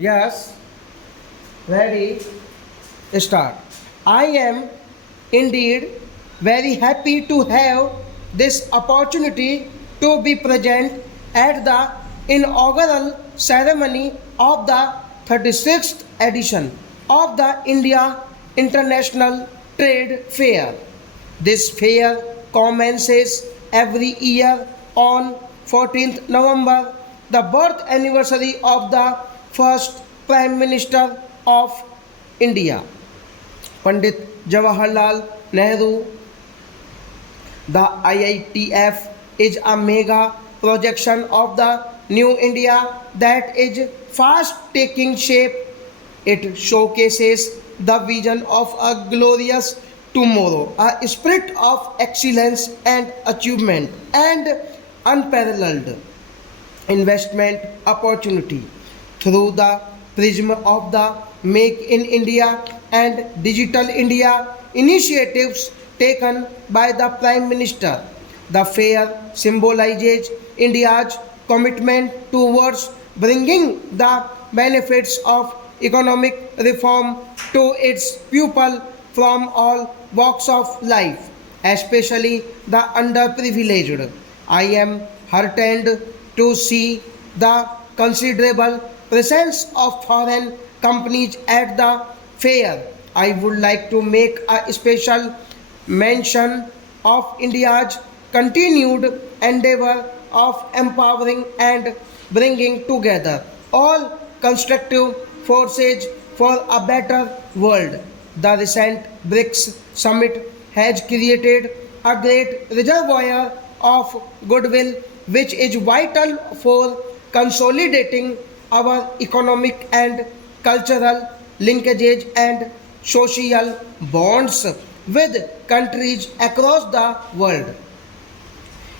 Yes, ready, start. I am indeed very happy to have this opportunity to be present at the inaugural ceremony of the 36th edition of the India International Trade Fair. This fair commences every year on 14th November, the birth anniversary of the first Prime Minister of India, Pandit Jawaharlal Nehru. The IITF is a mega projection of the new India that is fast taking shape. It showcases the vision of a glorious tomorrow, a spirit of excellence and achievement, and unparalleled investment opportunity through the prism of the Make in India and Digital India initiatives taken by the Prime Minister. The fair symbolizes India's commitment towards bringing the benefits of economic reform to its people from all walks of life, especially the underprivileged. I am heartened to see the considerable presence of foreign companies at the fair. I would like to make a special mention of India's continued endeavor of empowering and bringing together all constructive forces for a better world. The recent BRICS summit has created a great reservoir of goodwill which is vital for consolidating our economic and cultural linkages and social bonds with countries across the world.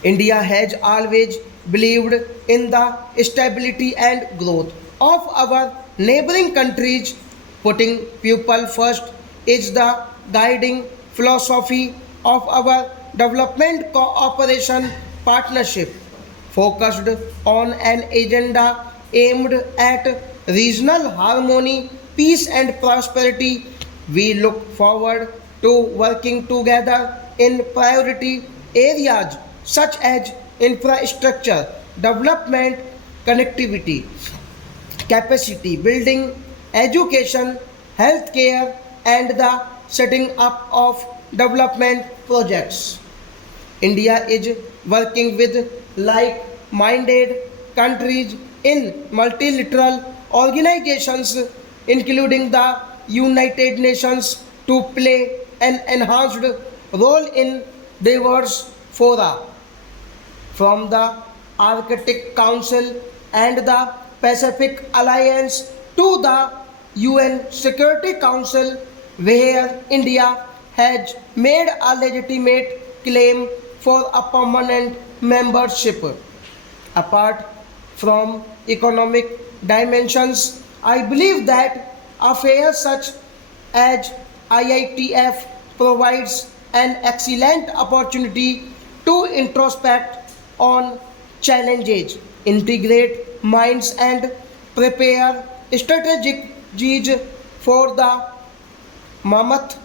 India has always believed in the stability and growth of our neighboring countries. Putting people first is the guiding philosophy of our development cooperation partnership, focused on an agenda aimed at regional harmony, peace, and prosperity. We look forward to working together in priority areas such as infrastructure, development, connectivity, capacity building, education, healthcare, and the setting up of development projects. India is working with like minded countries in multilateral organizations, including the United Nations, to play an enhanced role in diverse fora, from the Arctic Council and the Pacific Alliance to the UN Security Council, where India has made a legitimate claim for a permanent membership. Apart from economic dimensions, I believe that affairs such as IITF provides an excellent opportunity to introspect on challenges, integrate minds, and prepare strategies for the mammoth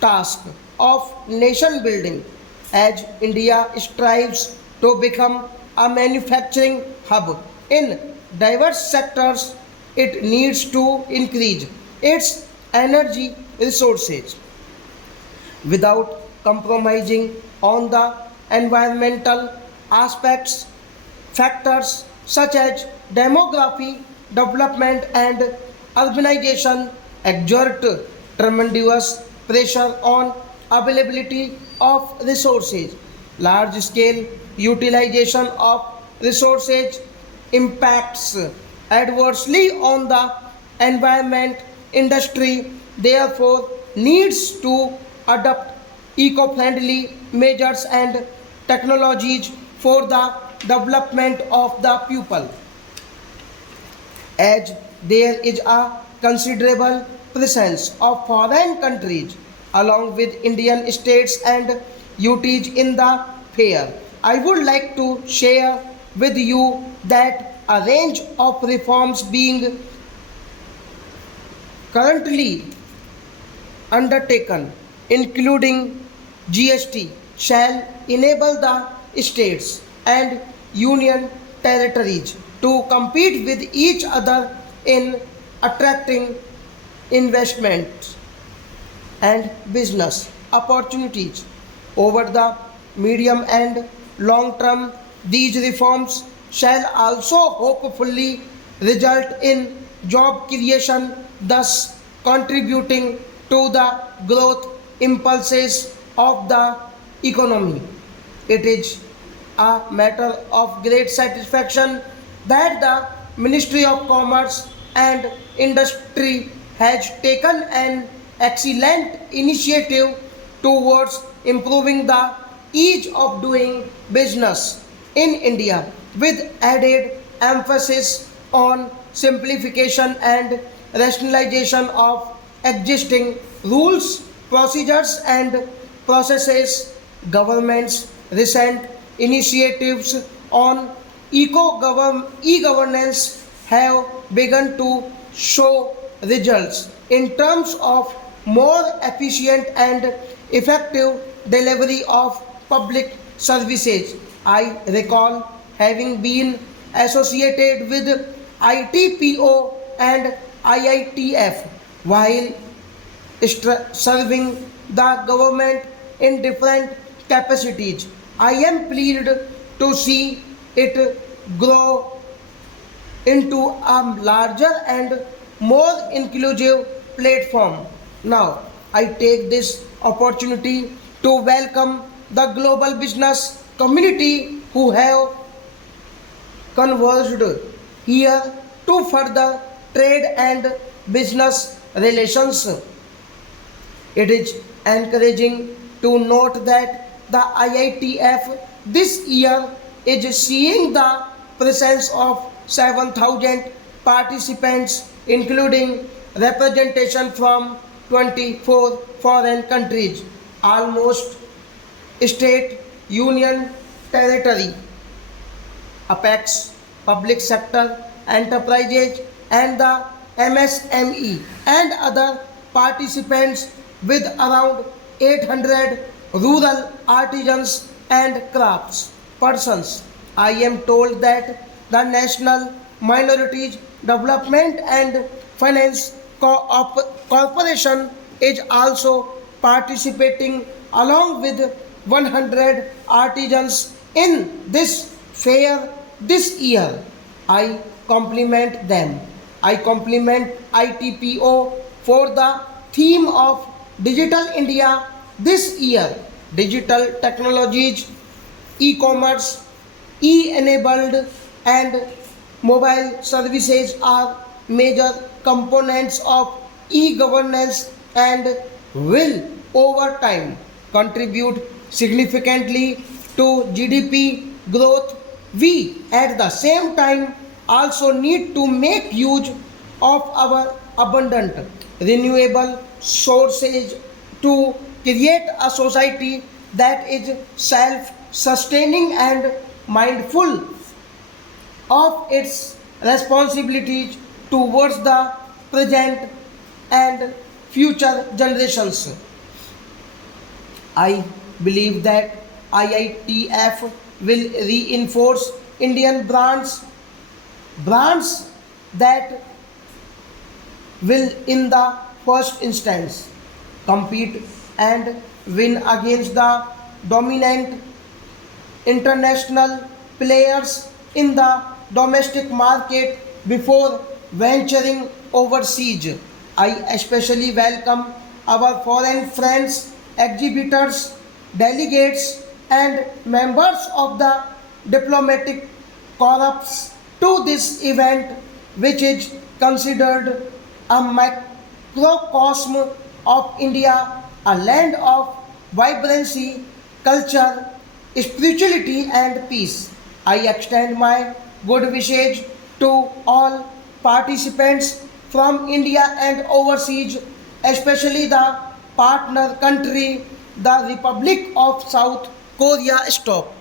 task of nation building. As India strives to become a manufacturing hub in diverse sectors, it needs to increase its energy resources without compromising on the environmental aspects. Factors such as demography, development, and urbanization exert tremendous pressure on availability of resources. Large scale utilization of resources impacts adversely on the environment. Industry therefore needs to adopt eco-friendly measures and technologies for the development of the people. As there is a considerable presence of foreign countries along with Indian states and UTs in the fair, I would like to share with you that a range of reforms being currently undertaken, including GST, shall enable the states and union territories to compete with each other in attracting investments and business opportunities. Over the medium and long term, these reforms shall also hopefully result in job creation, thus contributing to the growth impulses of the economy. It is a matter of great satisfaction that the Ministry of Commerce and Industry has taken an excellent initiative towards improving the ease of doing business in India with added emphasis on simplification and rationalization of existing rules, procedures, and processes. Government's recent initiatives on e-governance have begun to show results in terms of more efficient and effective delivery of public services. I recall having been associated with ITPO and IITF while serving the government in different capacities. I am pleased to see it grow into a larger and more inclusive platform. Now, I take this opportunity to welcome the global business community who have converged here to further trade and business relations. It is encouraging to note that the IITF this year is seeing the presence of 7,000 participants, including representation from 24 foreign countries, almost state, union, territory, apex, public sector, enterprises, and the MSME and other participants with around 800 rural artisans and crafts persons. I am told that the National Minorities Development and Finance Corporation is also participating along with 100 artisans in this fair this year. I compliment them. I compliment ITPO for the theme of Digital India this year. Digital technologies, e-commerce, e-enabled and mobile services are major components of e-governance and will over time contribute significantly to GDP growth. We at the same time also need to make use of our abundant renewable sources to create a society that is self-sustaining and mindful of its responsibilities towards the present and future generations. I believe that IITF will reinforce Indian brands that will in the first instance compete and win against the dominant international players in the domestic market before venturing overseas. I especially welcome our foreign friends, exhibitors, delegates, and members of the diplomatic corps to this event, which is considered a microcosm of India, a land of vibrancy, culture, spirituality, and peace. I extend my good wishes to all participants from India and overseas, especially the partner country, the Republic of South Korea. Stop.